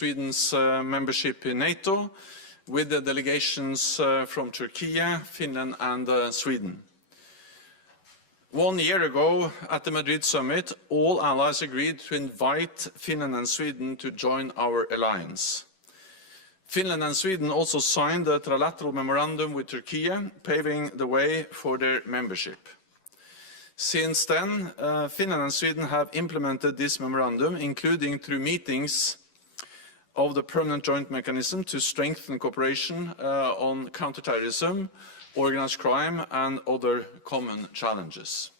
Sweden's membership in NATO, with the delegations from Turkey, Finland and Sweden. 1 year ago, at the Madrid summit, all allies agreed to invite Finland and Sweden to join our alliance. Finland and Sweden also signed a trilateral memorandum with Turkey, paving the way for their membership. Since then, Finland and Sweden have implemented this memorandum, including through meetings of the Permanent Joint Mechanism to strengthen cooperation on counterterrorism, organized crime and other common challenges.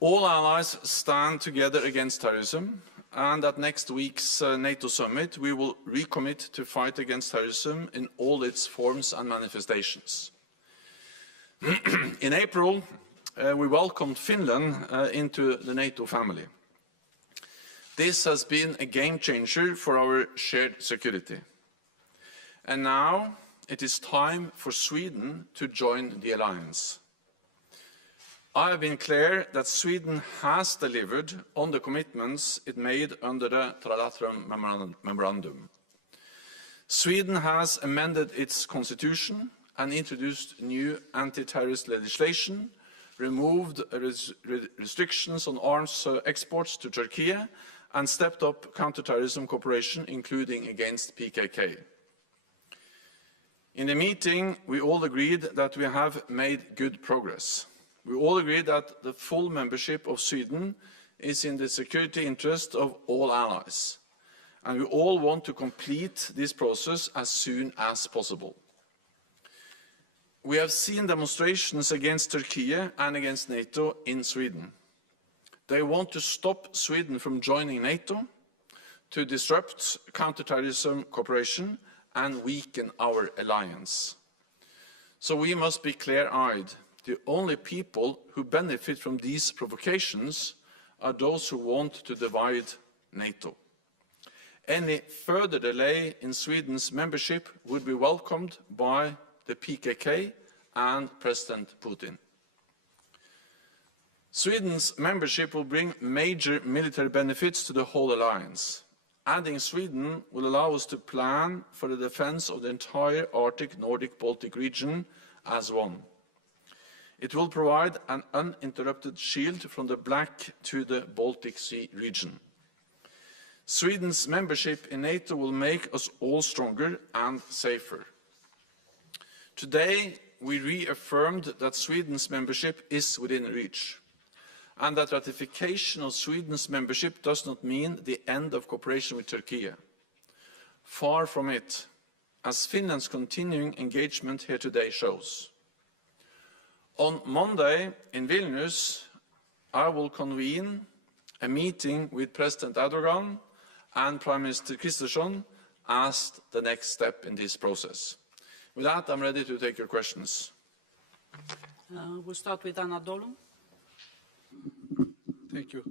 All allies stand together against terrorism, and at next week's NATO summit we will recommit to fight against terrorism in all its forms and manifestations. In April, we welcomed Finland into the NATO family. This has been a game changer for our shared security. And now it is time for Sweden to join the alliance. I have been clear that Sweden has delivered on the commitments it made under the trilateral memorandum. Sweden has amended its constitution and introduced new anti-terrorist legislation, removed restrictions on arms exports to Turkey, and stepped up counter-terrorism cooperation, including against PKK. In the meeting, we all agreed that we have made good progress. We all agreed that the full membership of Sweden is in the security interest of all allies, and we all want to complete this process as soon as possible. We have seen demonstrations against Turkey and against NATO in Sweden. They want to stop Sweden from joining NATO, to disrupt counterterrorism cooperation and weaken our alliance. So we must be clear-eyed. The only people who benefit from these provocations are those who want to divide NATO. Any further delay in Sweden's membership would be welcomed by the PKK and President Putin. Sweden's membership will bring major military benefits to the whole alliance. Adding Sweden will allow us to plan for the defense of the entire Arctic, Nordic, Baltic region as one. It will provide an uninterrupted shield from the Black to the Baltic Sea region. Sweden's membership in NATO will make us all stronger and safer. Today, we reaffirmed that Sweden's membership is within reach, and that ratification of Sweden's membership does not mean the end of cooperation with Turkey. Far from it, as Finland's continuing engagement here today shows. On Monday in Vilnius, I will convene a meeting with President Erdoğan and Prime Minister Kristersson as the next step in this process. With that, I'm ready to take your questions. We'll start with Anadolu. Thank you.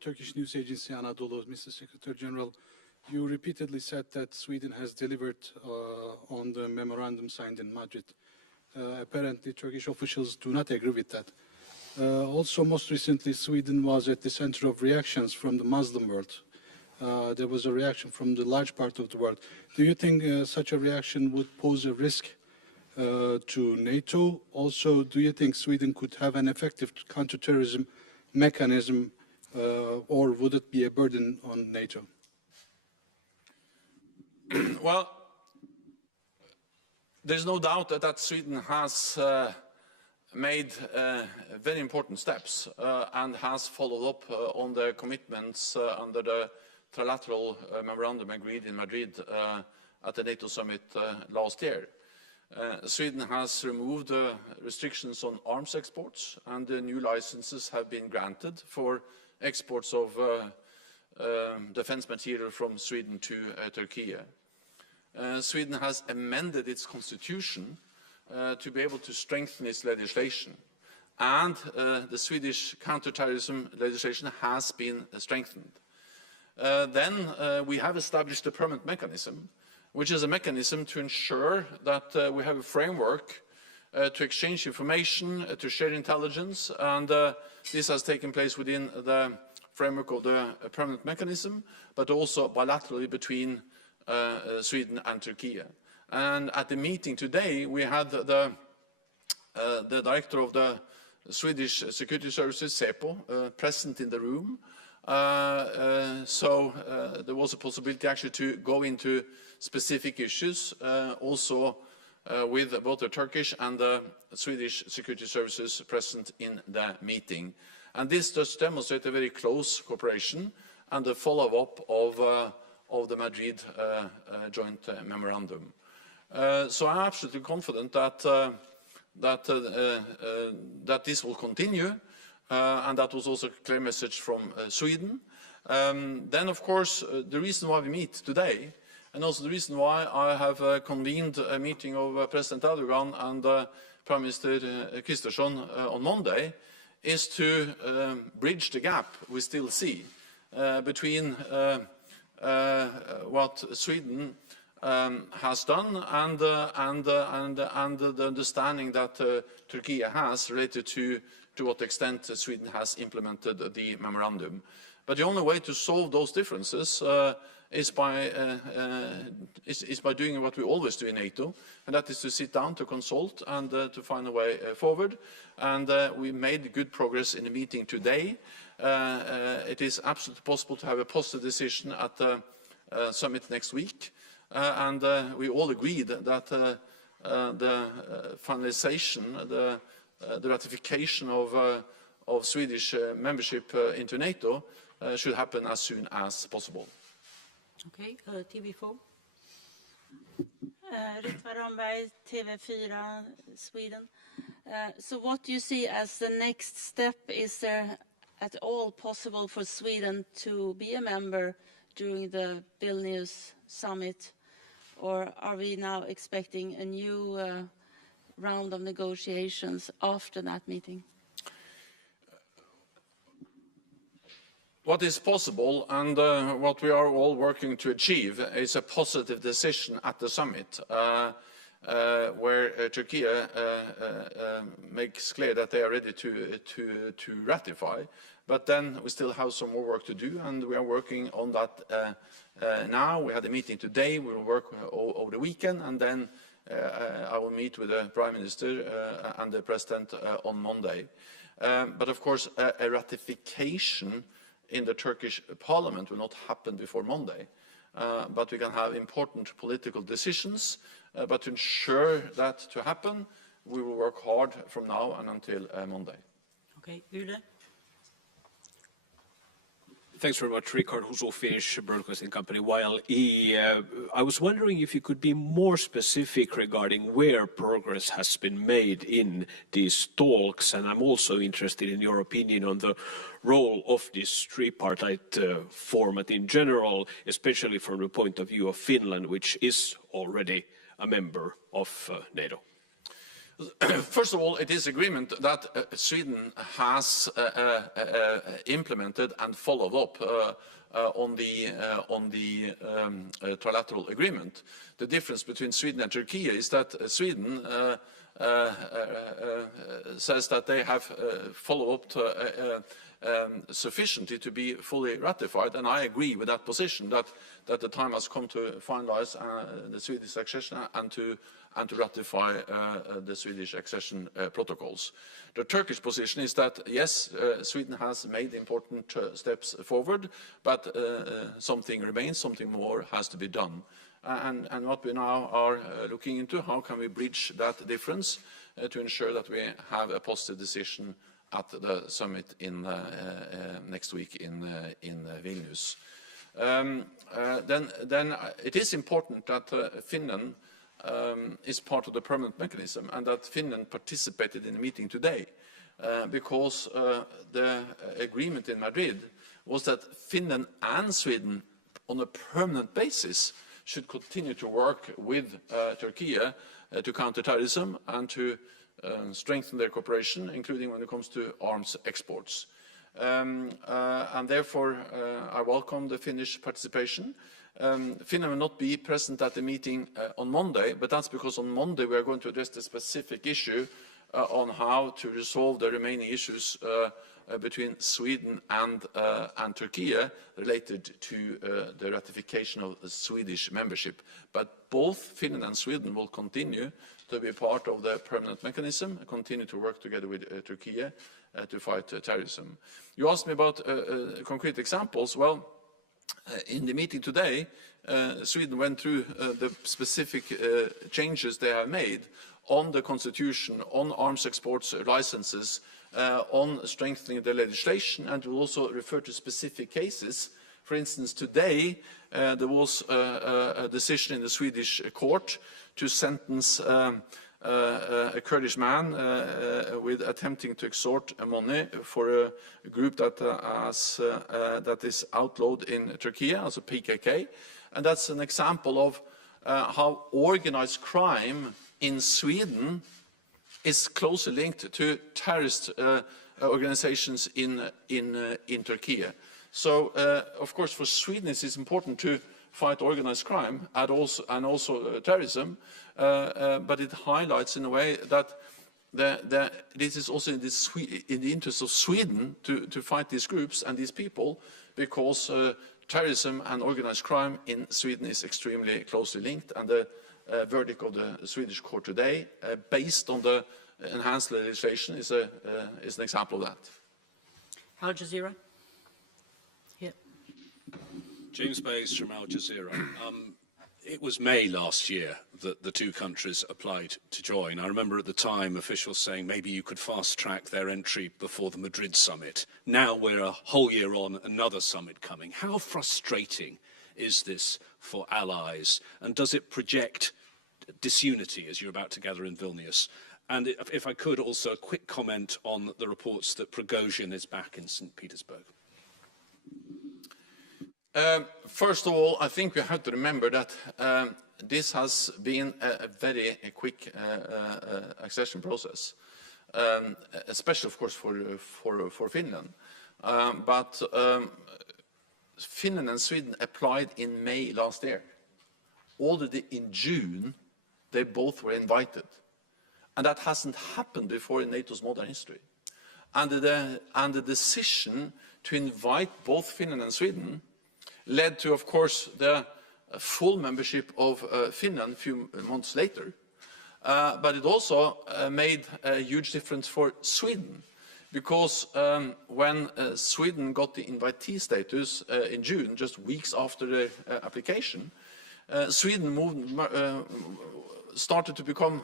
Turkish news agency Anadolu, Mr. Secretary General, you repeatedly said that Sweden has delivered on the memorandum signed in Madrid. Apparently, Turkish officials do not agree with that. Also, most recently, Sweden was at the center of reactions from the Muslim world. There was a reaction from the large part of the world. Do you think such a reaction would pose a risk to NATO? Also, do you think Sweden could have an effective counterterrorism mechanism, or would it be a burden on NATO? Well, there's no doubt that Sweden has made very important steps and has followed up on the commitments under the trilateral memorandum agreed in Madrid at the NATO summit last year. Sweden has removed restrictions on arms exports, and new licenses have been granted for exports of defense material from Sweden to Turkey. Sweden has amended its constitution to be able to strengthen its legislation, and the Swedish counterterrorism legislation has been strengthened. Then we have established a permanent mechanism, which is a mechanism to ensure that we have a framework to exchange information, to share intelligence, and this has taken place within the framework of the permanent mechanism, but also bilaterally between Sweden and Turkey. And at the meeting today, we had the director of the Swedish security services, SEPO, present in the room. So there was a possibility actually to go into specific issues, also with both the Turkish and the Swedish security services present in the meeting. And this does demonstrate a very close cooperation and the follow-up of the Madrid joint memorandum. So I'm absolutely confident that that this will continue, and that was also a clear message from Sweden. Then, of course, the reason why we meet today, and also the reason why I have convened a meeting of President Erdoğan and Prime Minister Kristersson on Monday, is to bridge the gap we still see between what Sweden has done and the understanding that Turkey has related to what extent Sweden has implemented the memorandum. But the only way to solve those differences is by doing what we always do in NATO, and that is to sit down, to consult, and to find a way forward. And we made good progress in the meeting today. It is absolutely possible to have a positive decision at the summit next week. And we all agreed that the finalization, the ratification of Swedish membership into NATO should happen as soon as possible. Okay, TV4. Ritva Ramberg, TV4, Sweden. So what do you see as the next step? Is there at all possible for Sweden to be a member during the Vilnius summit? Or are we now expecting a new round of negotiations after that meeting? What is possible and what we are all working to achieve is a positive decision at the summit, where Turkey makes clear that they are ready to ratify. But then we still have some more work to do, and we are working on that now. We had a meeting today. We will work over the weekend, and then I will meet with the Prime Minister and the President on Monday. But of course, a ratification in the Turkish Parliament will not happen before Monday. But we can have important political decisions. But to ensure that to happen, we will work hard from now and until Monday. Okay, Vilna. Thanks very much, Richard Husel, Finnish Broadcasting Company, YLE. I was wondering if you could be more specific regarding where progress has been made in these talks, and I'm also interested in your opinion on the role of this tripartite format in general, especially from the point of view of Finland, which is already a member of NATO. First of all, it is agreement that Sweden has implemented and followed up on the trilateral agreement. The difference between Sweden and Turkey is that Sweden says that they have followed up sufficiently to be fully ratified, and I agree with that position that the time has come to finalize the Swedish accession and to ratify the Swedish accession protocols. The Turkish position is that, yes, Sweden has made important steps forward, but something remains, something more has to be done. And what we now are looking into, how can we bridge that difference to ensure that we have a positive decision at the summit in next week in Vilnius. Then it is important that Finland is part of the permanent mechanism and that Finland participated in the meeting today because the agreement in Madrid was that Finland and Sweden on a permanent basis should continue to work with Turkey to counter terrorism and to strengthen their cooperation, including when it comes to arms exports. And therefore, I welcome the Finnish participation. Finland will not be present at the meeting on Monday, but that's because on Monday we are going to address the specific issue on how to resolve the remaining issues between Sweden and Turkey related to the ratification of Swedish membership. But both Finland and Sweden will continue to be part of the permanent mechanism, continue to work together with Turkey to fight terrorism. You asked me about concrete examples. Well, in the meeting today, Sweden went through the specific changes they have made on the constitution, on arms exports licenses, on strengthening the legislation, and will also refer to specific cases. For instance, today there was a decision in the Swedish court to sentence a Kurdish man with attempting to extort money for a group that is outlawed in Turkey, as a PKK. And that's an example of how organized crime in Sweden is closely linked to terrorist organizations in Turkey. So, of course, for Sweden it is important to fight organized crime and also terrorism, but it highlights in a way that this is also in the interest of Sweden to fight these groups and these people, because terrorism and organized crime in Sweden is extremely closely linked, and the verdict of the Swedish court today, based on the enhanced legislation, is an example of that. Al Jazeera. Here. James Bayes from Al Jazeera. It was May last year that the two countries applied to join. I remember at the time officials saying maybe you could fast-track their entry before the Madrid summit. Now we're a whole year on, another summit coming. How frustrating is this for allies? And does it project disunity, as you're about to gather in Vilnius? And if I could, also a quick comment on the reports that Prigozhin is back in St. Petersburg. First of all, I think we have to remember that this has been a very quick accession process, especially, of course, for Finland. But Finland and Sweden applied in May last year. Already in June, they both were invited. And that hasn't happened before in NATO's modern history. And the decision to invite both Finland and Sweden led to, of course, the full membership of Finland a few months later. But it also made a huge difference for Sweden, because when Sweden got the invitee status in June, just weeks after the application, Sweden started to become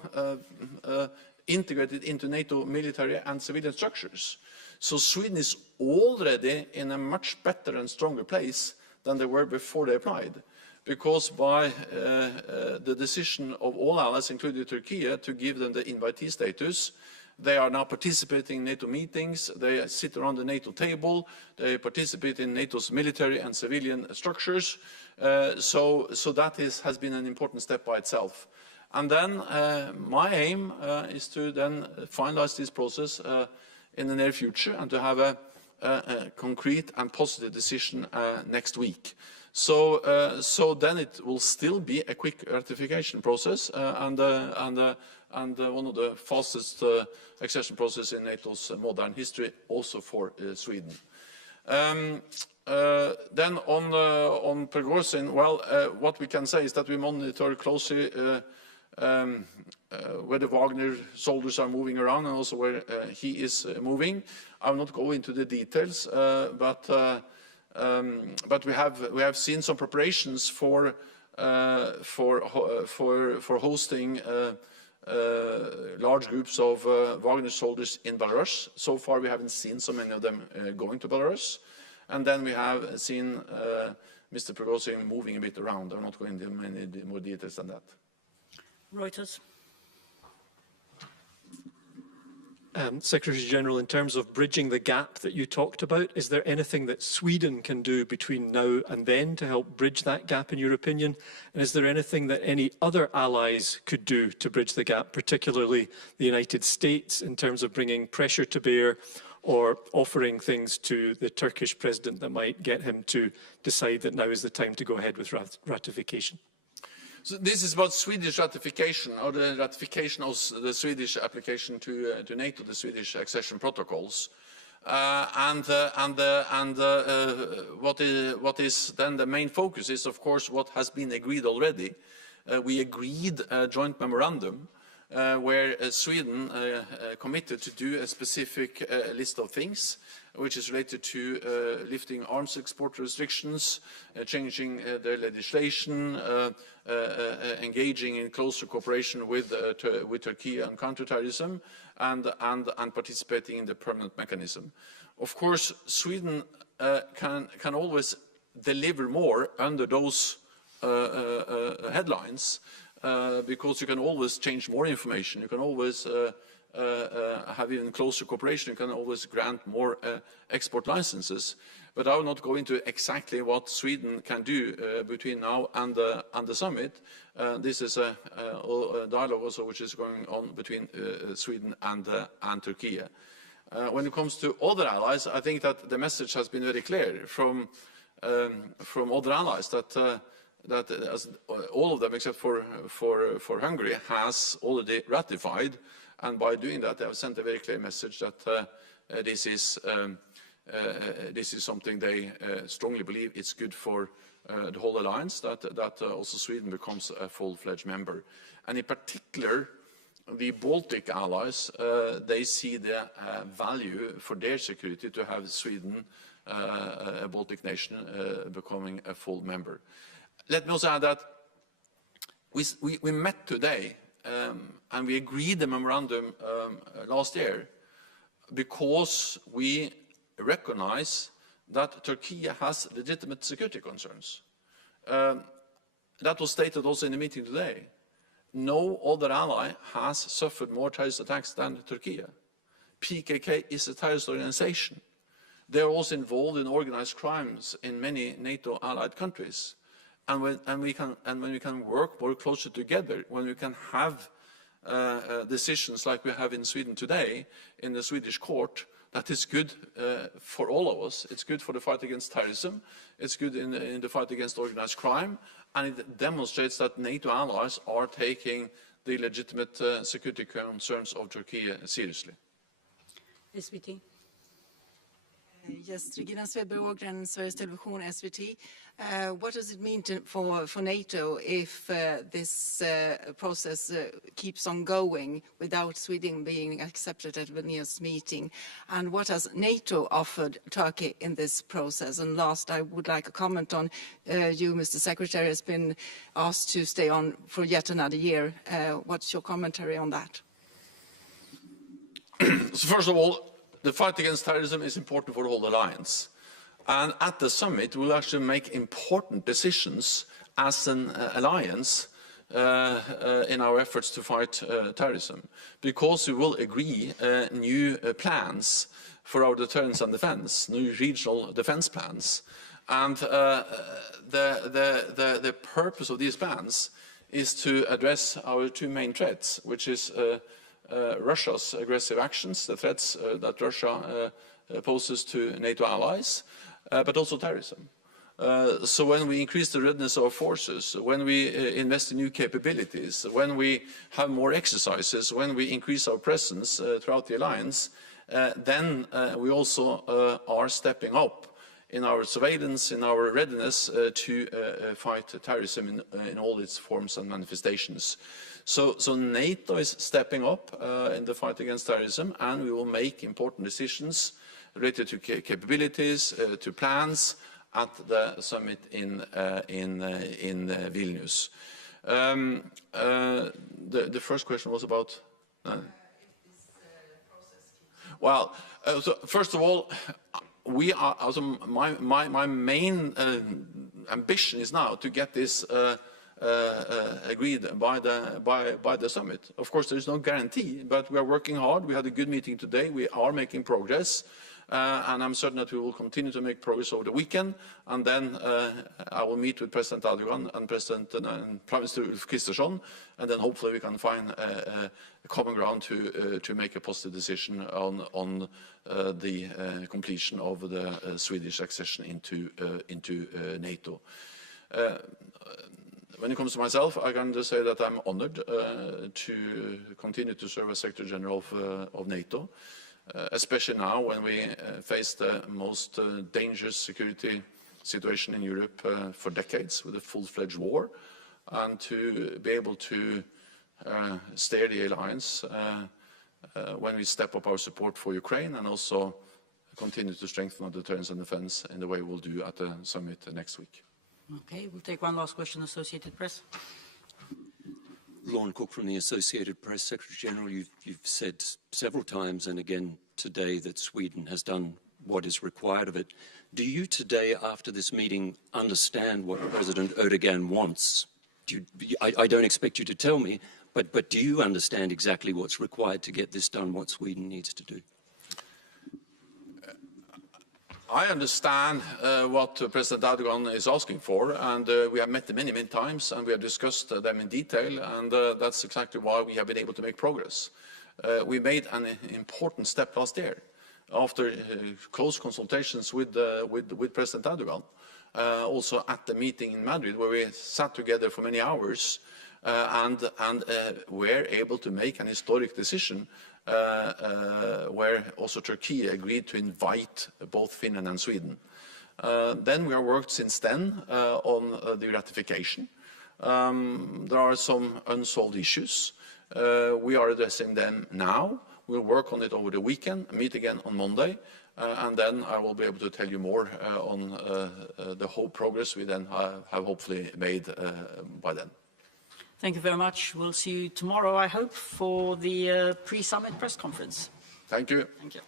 integrated into NATO military and civilian structures. So Sweden is already in a much better and stronger place than they were before they applied, because by the decision of all allies, including Turkey, to give them the invitee status, they are now participating in NATO meetings, they sit around the NATO table, they participate in NATO's military and civilian structures, so that has been an important step by itself. And then my aim is to then finalize this process in the near future and to have a concrete and positive decision next week. So then it will still be a quick ratification process and one of the fastest accession processes in NATO's modern history, also for Sweden. Then on Prigozhin, well, what we can say is that we monitor closely where the Wagner soldiers are moving around and also where he is moving. I will not go into the details, but we have seen some preparations for hosting large groups of Wagner soldiers in Belarus. So far, we haven't seen so many of them going to Belarus, and then we have seen Mr. Prigozhin moving a bit around. I'm not going into many more details than that. Reuters. Secretary General, in terms of bridging the gap that you talked about, is there anything that Sweden can do between now and then to help bridge that gap, in your opinion? And is there anything that any other allies could do to bridge the gap, particularly the United States, in terms of bringing pressure to bear or offering things to the Turkish president that might get him to decide that now is the time to go ahead with ratification? So this is about Swedish ratification, or the ratification of the Swedish application to NATO, the Swedish accession protocols. What is then the main focus is, of course, what has been agreed already. We agreed a joint memorandum where Sweden committed to do a specific list of things, which is related to lifting arms export restrictions, changing the legislation, engaging in closer cooperation with Turkey on counterterrorism, and participating in the permanent mechanism. Of course, Sweden can always deliver more under those headlines, because you can always change more information, you can always have even closer cooperation, you can always grant more export licenses. But I will not go into exactly what Sweden can do between now and the summit. This is a dialogue also which is going on between Sweden and Turkey. When it comes to other allies, I think that the message has been very clear from other allies that as all of them except for Hungary has already ratified, and by doing that they have sent a very clear message that this is something they strongly believe it's good for the whole alliance, that also Sweden becomes a full-fledged member. And in particular, the Baltic allies, they see the value for their security to have Sweden, a Baltic nation, becoming a full member. Let me also add that we met today and we agreed the memorandum last year because we recognize that Turkey has legitimate security concerns. That was stated also in the meeting today. No other ally has suffered more terrorist attacks than Turkey. PKK is a terrorist organization. They are also involved in organized crimes in many NATO allied countries. And when we can work more closely together, when we can have decisions like we have in Sweden today in the Swedish court, that is good for all of us. It's good for the fight against terrorism. It's good in the fight against organized crime. And it demonstrates that NATO allies are taking the legitimate security concerns of Turkey seriously. SVT. Yes, Regina Svebergren, Sveriges Television, SVT. What does it mean for NATO if this process keeps on going without Sweden being accepted at Vilnius meeting? And what has NATO offered Turkey in this process? And last, I would like a comment on you, Mr. Secretary, has been asked to stay on for yet another year. What's your commentary on that? So first of all, the fight against terrorism is important for the whole alliance. And at the summit, we'll actually make important decisions as an alliance in our efforts to fight terrorism, because we will agree new plans for our deterrence and defense, new regional defense plans. And the purpose of these plans is to address our two main threats, which is Russia's aggressive actions, the threats that Russia poses to NATO allies, but also terrorism. So when we increase the readiness of our forces, when we invest in new capabilities, when we have more exercises, when we increase our presence throughout the alliance, then we also are stepping up in our surveillance, in our readiness to fight terrorism in all its forms and manifestations. So NATO is stepping up in the fight against terrorism, and we will make important decisions related to capabilities, to plans at the summit in Vilnius. The first question was about. Well, so first of all, we are. Also, my main ambition is now to get this agreed by the summit. Of course, there is no guarantee, but we are working hard. We had a good meeting today. We are making progress, and I'm certain that we will continue to make progress over the weekend. And then I will meet with President Erdoğan and Prime Minister Ulf Kristersson, and then hopefully we can find a common ground to make a positive decision on the completion of the Swedish accession into NATO. When it comes to myself, I can just say that I'm honored to continue to serve as Secretary General of NATO, especially now when we face the most dangerous security situation in Europe for decades with a full-fledged war, and to be able to steer the alliance when we step up our support for Ukraine and also continue to strengthen our deterrence and defense in the way we'll do at the summit next week. Okay, we'll take one last question, Associated Press. Lorne Cook from the Associated Press. Secretary General, you've said several times and again today that Sweden has done what is required of it. Do you today, after this meeting, understand what President Erdoğan wants? I don't expect you to tell me, but do you understand exactly what's required to get this done, what Sweden needs to do? I understand what President Erdoğan is asking for, and we have met them many, many times, and we have discussed them in detail, and that's exactly why we have been able to make progress. We made an important step last year after close consultations with President Erdoğan, also at the meeting in Madrid, where we sat together for many hours and were able to make an historic decision where also Turkey agreed to invite both Finland and Sweden. Then we have worked since then on the ratification. There are some unsolved issues. We are addressing them now. We'll work on it over the weekend, meet again on Monday, and then I will be able to tell you more on the whole progress we then have hopefully made by then. Thank you very much. We'll see you tomorrow, I hope, for the pre-summit press conference. Thank you. Thank you.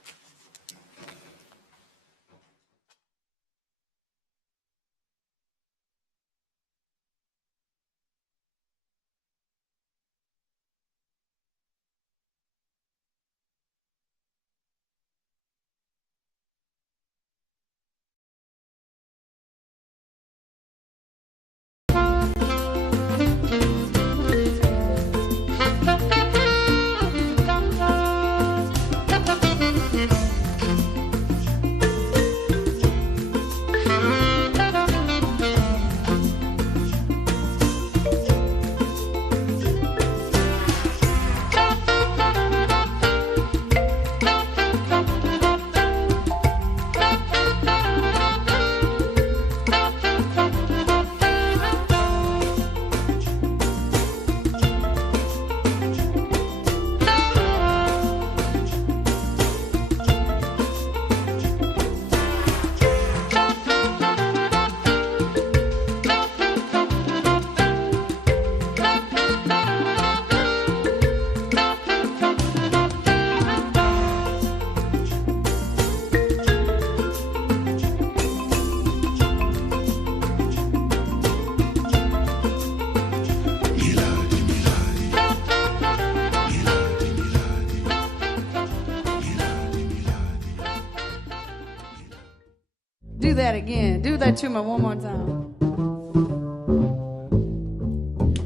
Do that again. Do that to me one more time.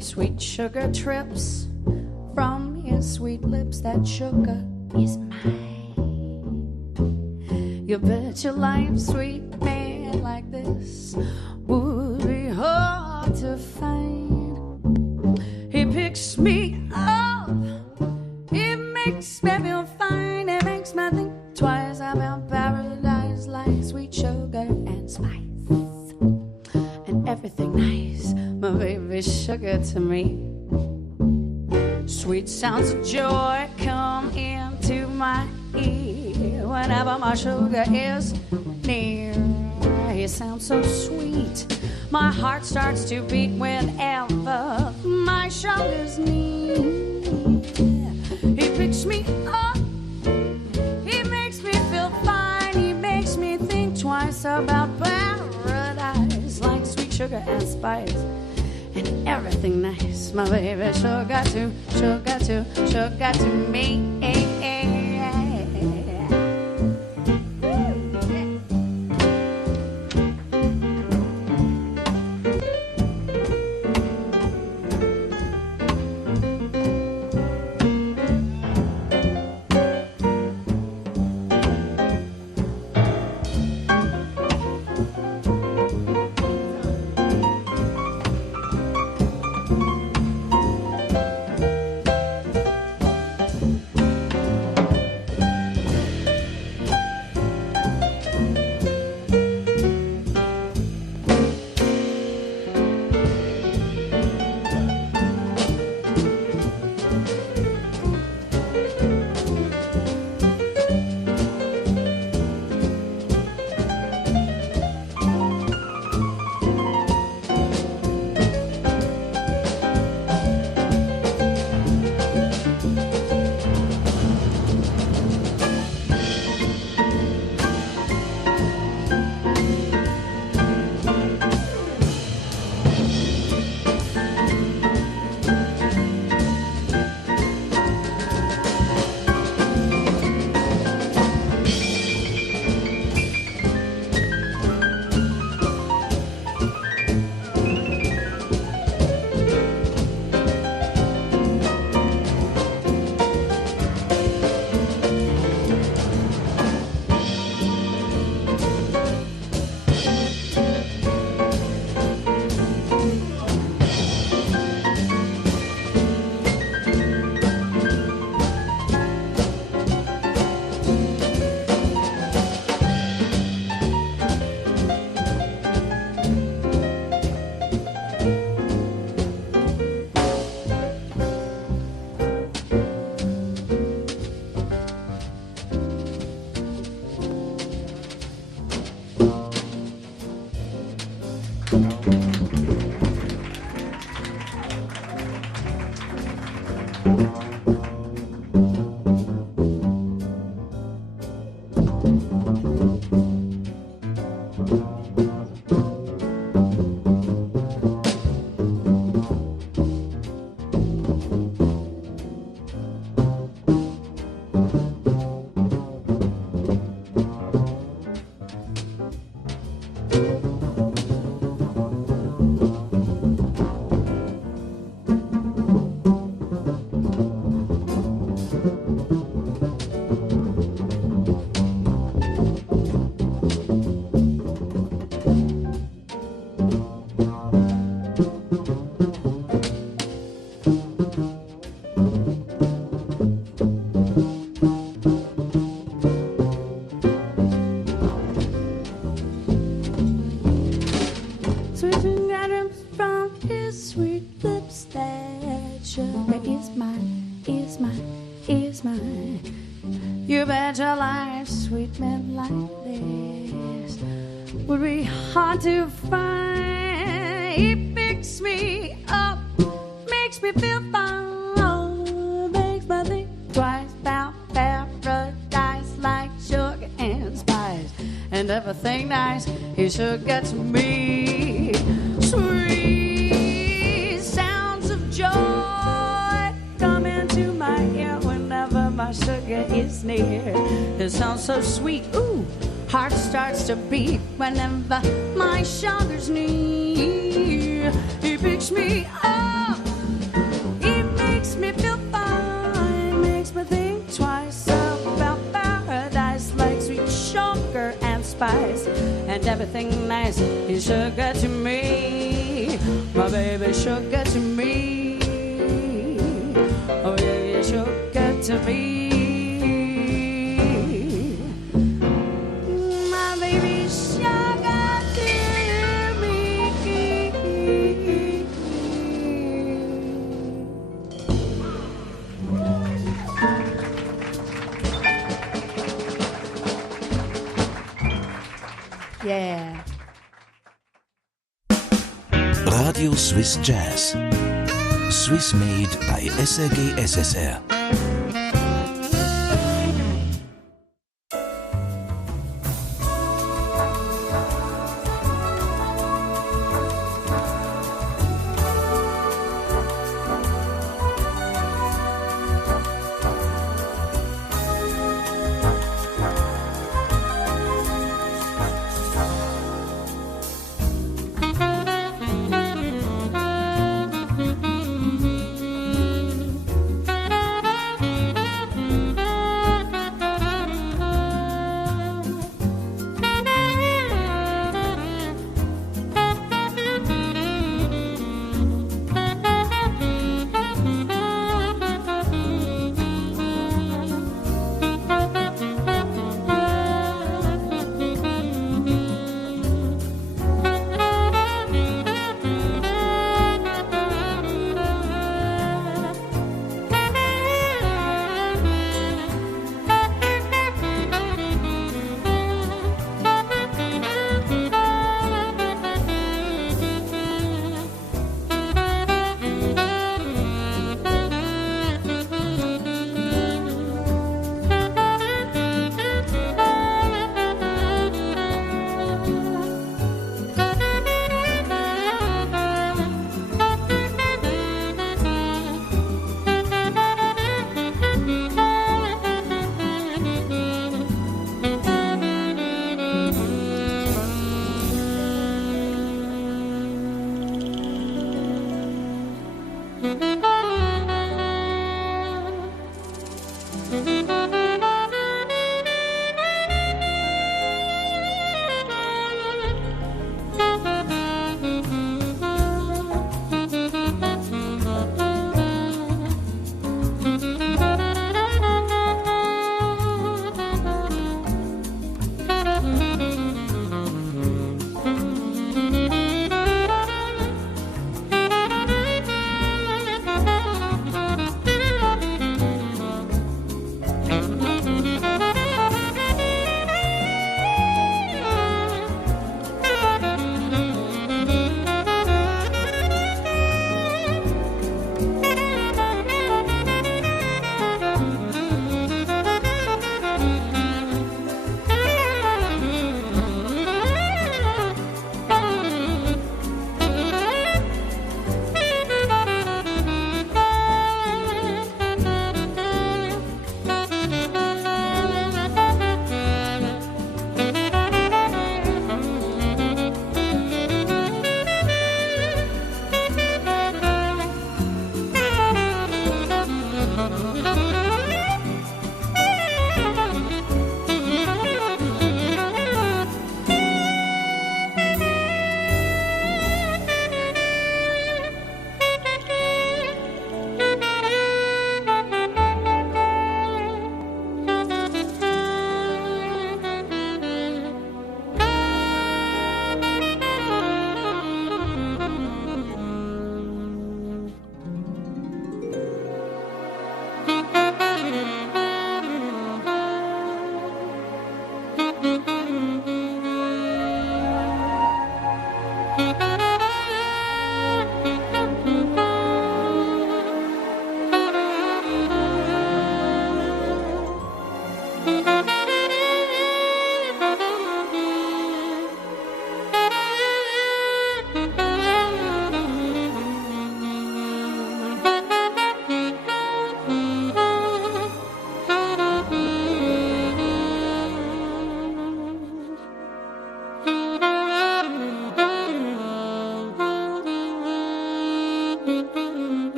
Sweet sugar trips from his sweet lips. That sugar is mine. You bet your life, sweet man like this would be hard to find. He picks me up. He makes me feel fine. It makes me think twice about paradise, like sweet sugar and spice and everything nice. My baby sugar to me. Sweet sounds of joy come into my ear whenever my sugar is near. He sounds so sweet. My heart starts to beat whenever my sugar's near. He picks me up. He makes me feel fine. He makes me think twice about paradise, like sweet sugar and spice and everything nice. My baby sugar to me. Switching atoms from his sweet lips, that sugar is mine, is mine, is mine. You bet your life, sweet men like this would be hard to find. He picks me up, makes me feel fine, makes me think twice about paradise like sugar and spice, and everything nice he sugar to me. Sweet sounds of joy come into my ear whenever my sugar is near. It sounds so sweet, ooh, heart starts to beat whenever my sugar's near. He picks me up, he makes me feel fine, makes me think twice about paradise like sweet sugar and spice, and everything nice is sugar to me. My baby sugar to me. Oh yeah, yeah, sugar to me. My baby sugar to me. Yeah. Radio Swiss Jazz. Swiss made by SRG SSR.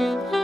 Thank you.